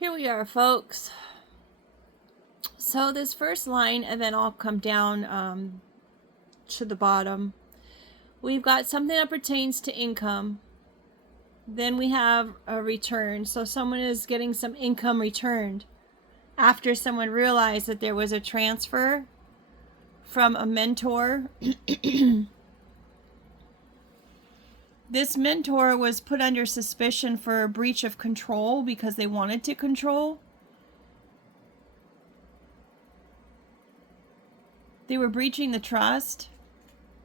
Here we are, folks. So this first line, and then I'll come down to the bottom. We've got something that pertains to income. Then we have a return. So someone is getting some income returned after someone realized that there was a transfer from a mentor. This mentor was put under suspicion for a breach of control because they wanted to control. They were breaching the trust.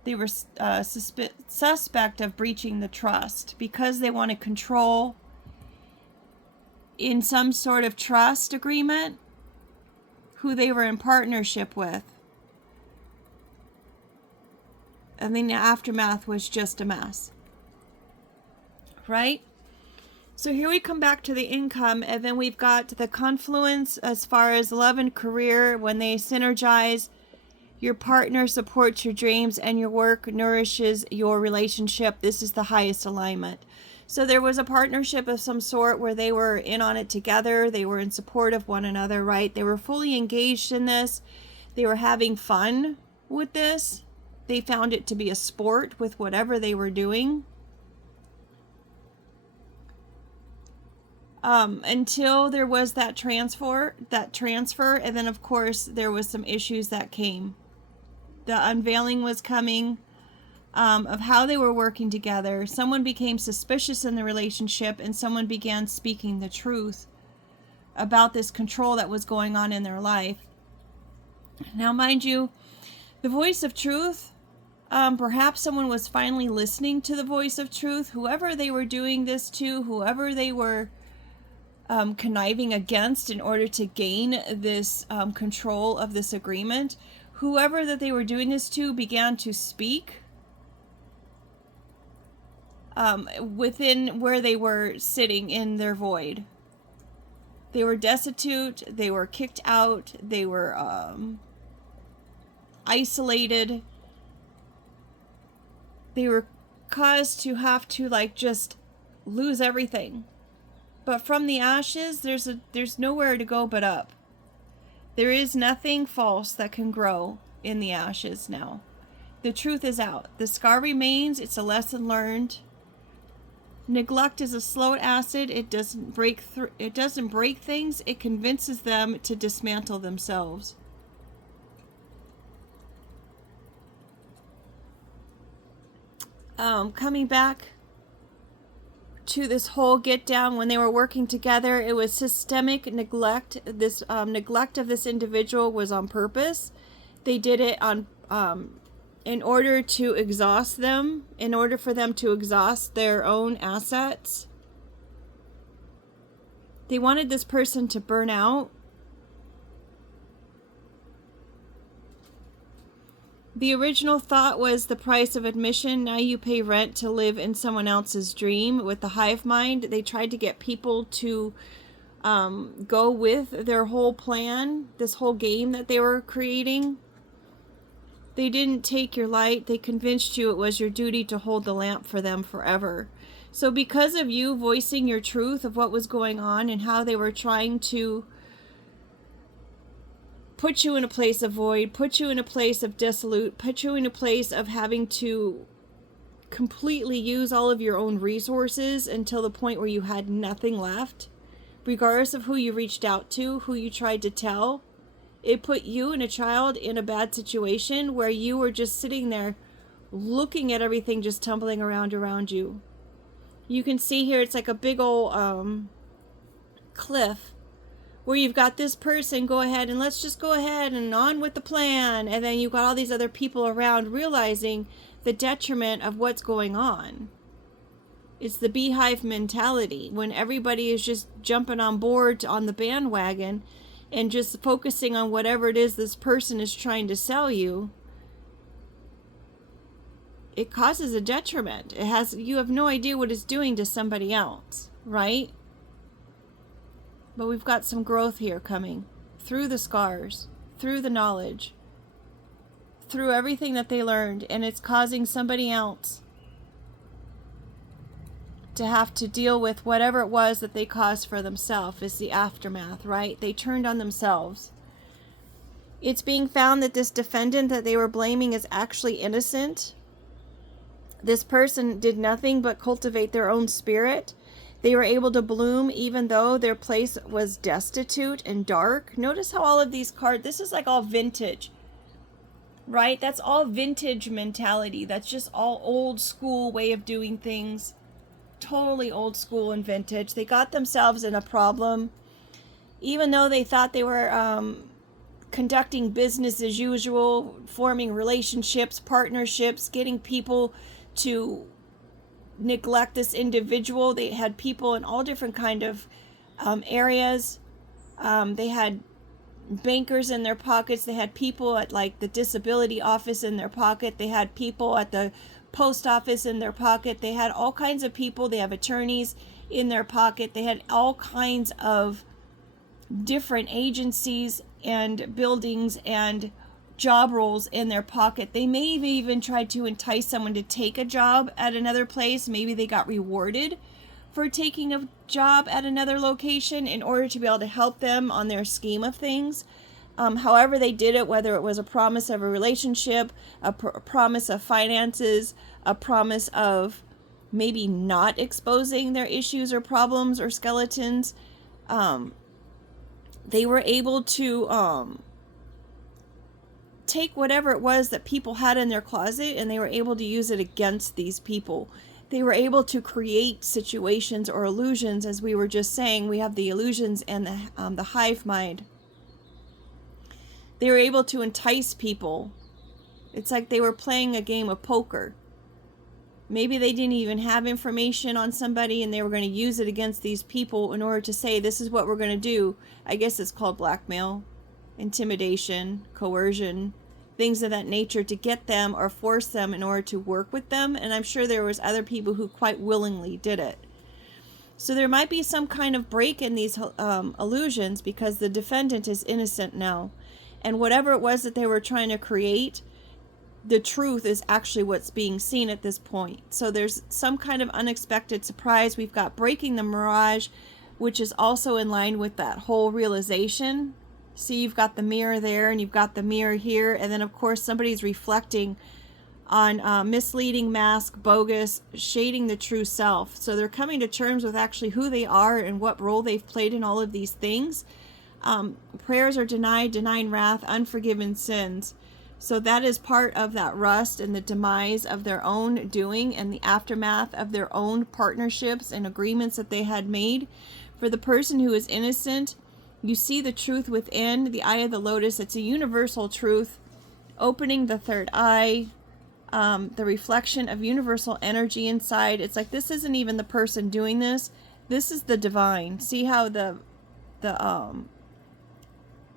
They were suspect of breaching the trust because they wanted control in some sort of trust agreement who they were in partnership with. And then the aftermath was just a mess. Right? So here we come back to the income, and then we've got the confluence as far as love and career. When they synergize, your partner supports your dreams and your work nourishes your relationship. This is the highest alignment. So there was a partnership of some sort where they were in on it together. They were in support of one another, right? They were fully engaged in this. They were having fun with this. They found it to be a sport with whatever they were doing. Until there was that transfer, and then of course there was some issues that came. The unveiling was coming of how they were working together. Someone became suspicious in the relationship, and someone began speaking the truth about this control that was going on in their life. Now, mind you, the voice of truth, perhaps someone was finally listening to the voice of truth, whoever they were doing this to, whoever they were conniving against in order to gain this control of this agreement. Whoever that they were doing this to began to speak within where they were sitting in their void. They were destitute, they were kicked out, they were isolated. They were caused to have to just lose everything. But from the ashes, there's nowhere to go but up. There is nothing false that can grow in the ashes now. The truth is out. The scar remains. It's a lesson learned. Neglect is a slow acid. It doesn't break things. It convinces them to dismantle themselves. Coming back to this whole get down, when they were working together, it was systemic neglect. This neglect of this individual was on purpose. They did it on in order to exhaust them, in order for them to exhaust their own assets. They wanted this person to burn out. The original thought was the price of admission. Now you pay rent to live in someone else's dream. With the hive mind, they tried to get people to go with their whole plan, this whole game that they were creating. They didn't take your light. They convinced you it was your duty to hold the lamp for them forever. So because of you voicing your truth of what was going on and how they were trying to put you in a place of void, put you in a place of dissolute, put you in a place of having to completely use all of your own resources until the point where you had nothing left, regardless of who you reached out to, who you tried to tell. It put you and a child in a bad situation where you were just sitting there looking at everything just tumbling around you. You can see here it's like a big old cliff where you've got this person, go ahead and let's just go ahead and on with the plan. And then you've got all these other people around realizing the detriment of what's going on. It's the beehive mentality when everybody is just jumping on board on the bandwagon and just focusing on whatever it is this person is trying to sell you. It causes a detriment. You have no idea what it's doing to somebody else, right? But we've got some growth here coming through the scars, through the knowledge, through everything that they learned, and it's causing somebody else to have to deal with whatever it was that they caused for themselves is the aftermath, right? They turned on themselves. It's being found that this defendant that they were blaming is actually innocent. This person did nothing but cultivate their own spirit. They were able to bloom even though their place was destitute and dark. Notice how all of these cards, this is like all vintage, right? That's all vintage mentality. That's just all old school way of doing things. Totally old school and vintage. They got themselves in a problem. Even though they thought they were conducting business as usual, forming relationships, partnerships, getting people to neglect this individual. They had people in all different kind of areas. They had bankers in their pockets. They had people at like the disability office in their pocket. They had people at the post office in their pocket. They had all kinds of people. They have attorneys in their pocket. They had all kinds of different agencies and buildings and job roles in their pocket. They may have even tried to entice someone to take a job at another place. Maybe they got rewarded for taking a job at another location in order to be able to help them on their scheme of things. However they did it, whether it was a promise of a relationship, a promise of finances, a promise of maybe not exposing their issues or problems or skeletons, they were able to take whatever it was that people had in their closet, and they were able to use it against these people. They were able to create situations or illusions. As we were just saying, we have the illusions and the hive mind. They were able to entice people. It's like they were playing a game of poker. Maybe they didn't even have information on somebody, and they were going to use it against these people in order to say, this is what we're going to do. I guess it's called blackmail, intimidation, coercion, things of that nature, to get them or force them in order to work with them. And I'm sure there was other people who quite willingly did it. So there might be some kind of break in these illusions, because the defendant is innocent now. And whatever it was that they were trying to create, the truth is actually what's being seen at this point. So there's some kind of unexpected surprise. We've got breaking the mirage, which is also in line with that whole realization. See, you've got the mirror there, and you've got the mirror here. And then, of course, somebody's reflecting on misleading, mask, bogus, shading the true self. So they're coming to terms with actually who they are and what role they've played in all of these things. Prayers are denied, denying wrath, unforgiven sins. So that is part of that rust and the demise of their own doing and the aftermath of their own partnerships and agreements that they had made. For the person who is innocent, you see the truth within, the eye of the lotus. It's a universal truth, opening the third eye, the reflection of universal energy inside. It's like this isn't even the person doing this. This is the divine. See how the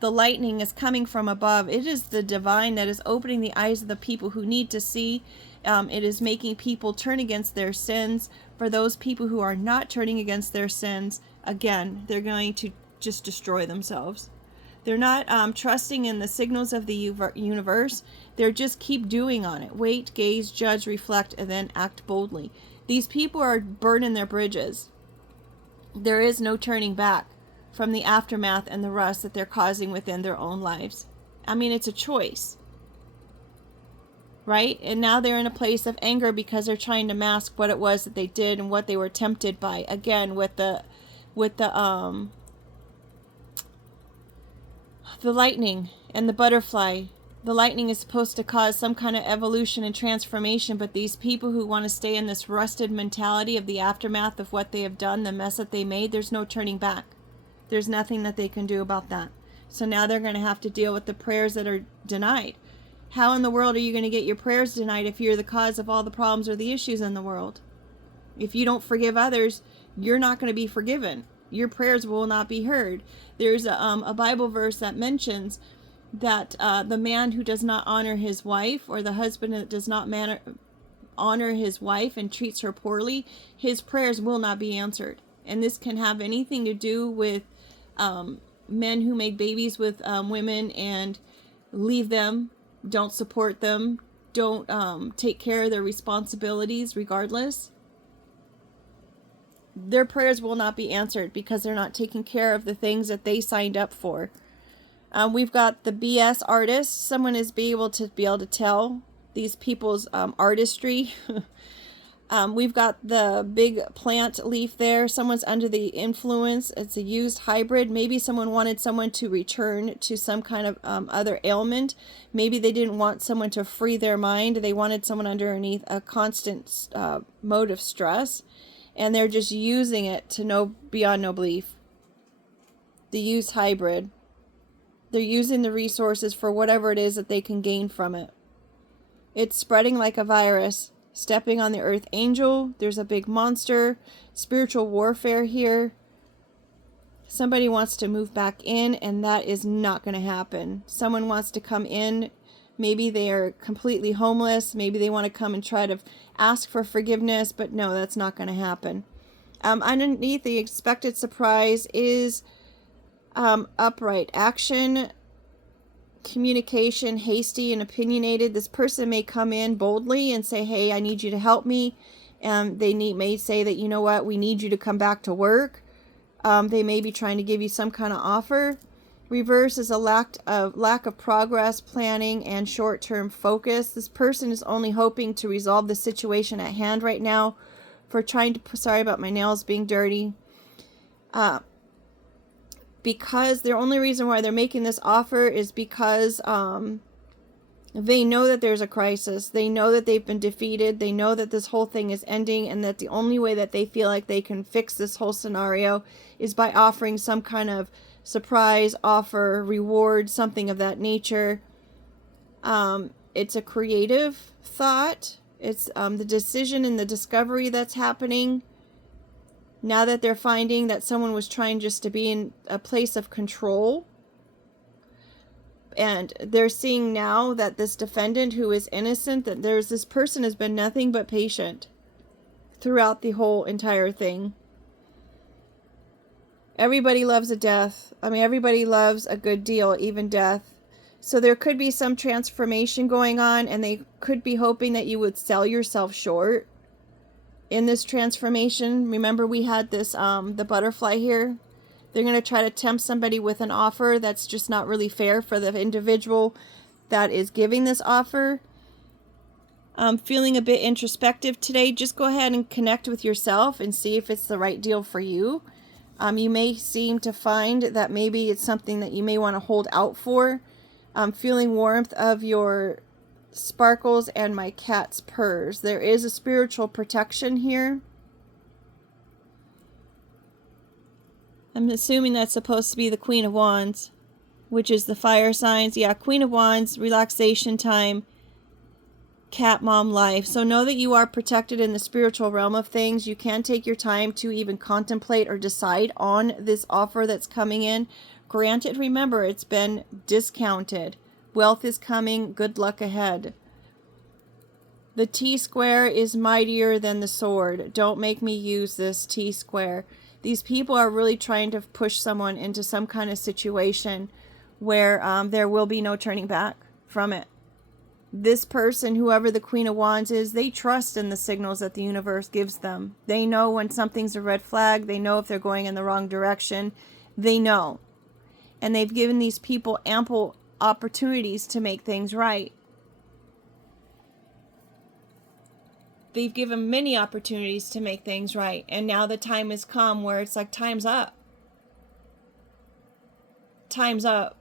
lightning is coming from above. It is the divine that is opening the eyes of the people who need to see. It is making people turn against their sins. For those people who are not turning against their sins, again, they're going to just destroy themselves. They're not trusting in the signals of the universe. They're just keep doing on it. Wait, gaze, judge, reflect, and then act boldly. These people are burning their bridges. There is no turning back from the aftermath and the rust that they're causing within their own lives. I mean, it's a choice, right? And now they're in a place of anger because they're trying to mask what it was that they did and what they were tempted by. Again, with the lightning and the butterfly. The lightning is supposed to cause some kind of evolution and transformation, but these people who want to stay in this rusted mentality of the aftermath of what they have done, the mess that they made, there's no turning back. There's nothing that they can do about that. So now they're going to have to deal with the prayers that are denied. How in the world are you going to get your prayers denied if you're the cause of all the problems or the issues in the world? If you don't forgive others, you're not going to be forgiven. Your prayers will not be heard. There's a Bible verse that mentions that the man who does not honor his wife, or the husband that does not honor his wife and treats her poorly, his prayers will not be answered. And this can have anything to do with men who make babies with women and leave them, don't support them, don't take care of their responsibilities regardless. their prayers will not be answered because they're not taking care of the things that they signed up for. We've got the BS artist. Someone is be able to tell these people's artistry. We've got the big plant leaf there. Someone's under the influence. It's a used hybrid. Maybe someone wanted someone to return to some kind of other ailment. Maybe they didn't want someone to free their mind. They wanted someone underneath a constant mode of stress. And they're just using it to beyond no belief. The used hybrid. They're using the resources for whatever it is that they can gain from it. It's spreading like a virus. Stepping on the earth angel. There's a big monster. Spiritual warfare here. Somebody wants to move back in, and that is not going to happen. Someone wants to come in. Maybe they are completely homeless. Maybe they want to come and try to ask for forgiveness, but no, that's not going to happen. Underneath the expected surprise is upright action, communication, hasty and opinionated. This person may come in boldly and say, hey, I need you to help me. They may say that, you know what, we need you to come back to work. They may be trying to give you some kind of offer. Reverse is a lack of progress, planning, and short-term focus. This person is only hoping to resolve the situation at hand right now for trying to, sorry about my nails being dirty. Because the only reason why they're making this offer is because they know that there's a crisis. They know that they've been defeated. They know that this whole thing is ending, and that the only way that they feel like they can fix this whole scenario is by offering some kind of surprise offer, reward, something of that nature. It's a creative thought. It's the decision and the discovery that's happening. Now that they're finding that someone was trying just to be in a place of control. And they're seeing now that this defendant who is innocent, that this person has been nothing but patient throughout the whole entire thing. Everybody loves a death. I mean, everybody loves a good deal, even death. So there could be some transformation going on, and they could be hoping that you would sell yourself short in this transformation. Remember, we had this the butterfly here. They're going to try to tempt somebody with an offer that's just not really fair for the individual that is giving this offer. Feeling a bit introspective today. Just go ahead and connect with yourself and see if it's the right deal for you. You may seem to find that maybe it's something that you may want to hold out for. Feeling warmth of your sparkles and my cat's purrs. There is a spiritual protection here. I'm assuming that's supposed to be the Queen of Wands, which is the fire signs. Yeah, Queen of Wands, relaxation time, cat mom life. So know that you are protected in the spiritual realm of things. You can take your time to even contemplate or decide on this offer that's coming in. Granted, remember, it's been discounted. Wealth is coming. Good luck ahead. The T-square is mightier than the sword. Don't make me use this T-square. These people are really trying to push someone into some kind of situation where there will be no turning back from it. This person, whoever the Queen of Wands is, they trust in the signals that the universe gives them. They know when something's a red flag. They know if they're going in the wrong direction. They know. And they've given these people ample opportunities to make things right. They've given many opportunities to make things right. And now the time has come where it's like, time's up. Time's up.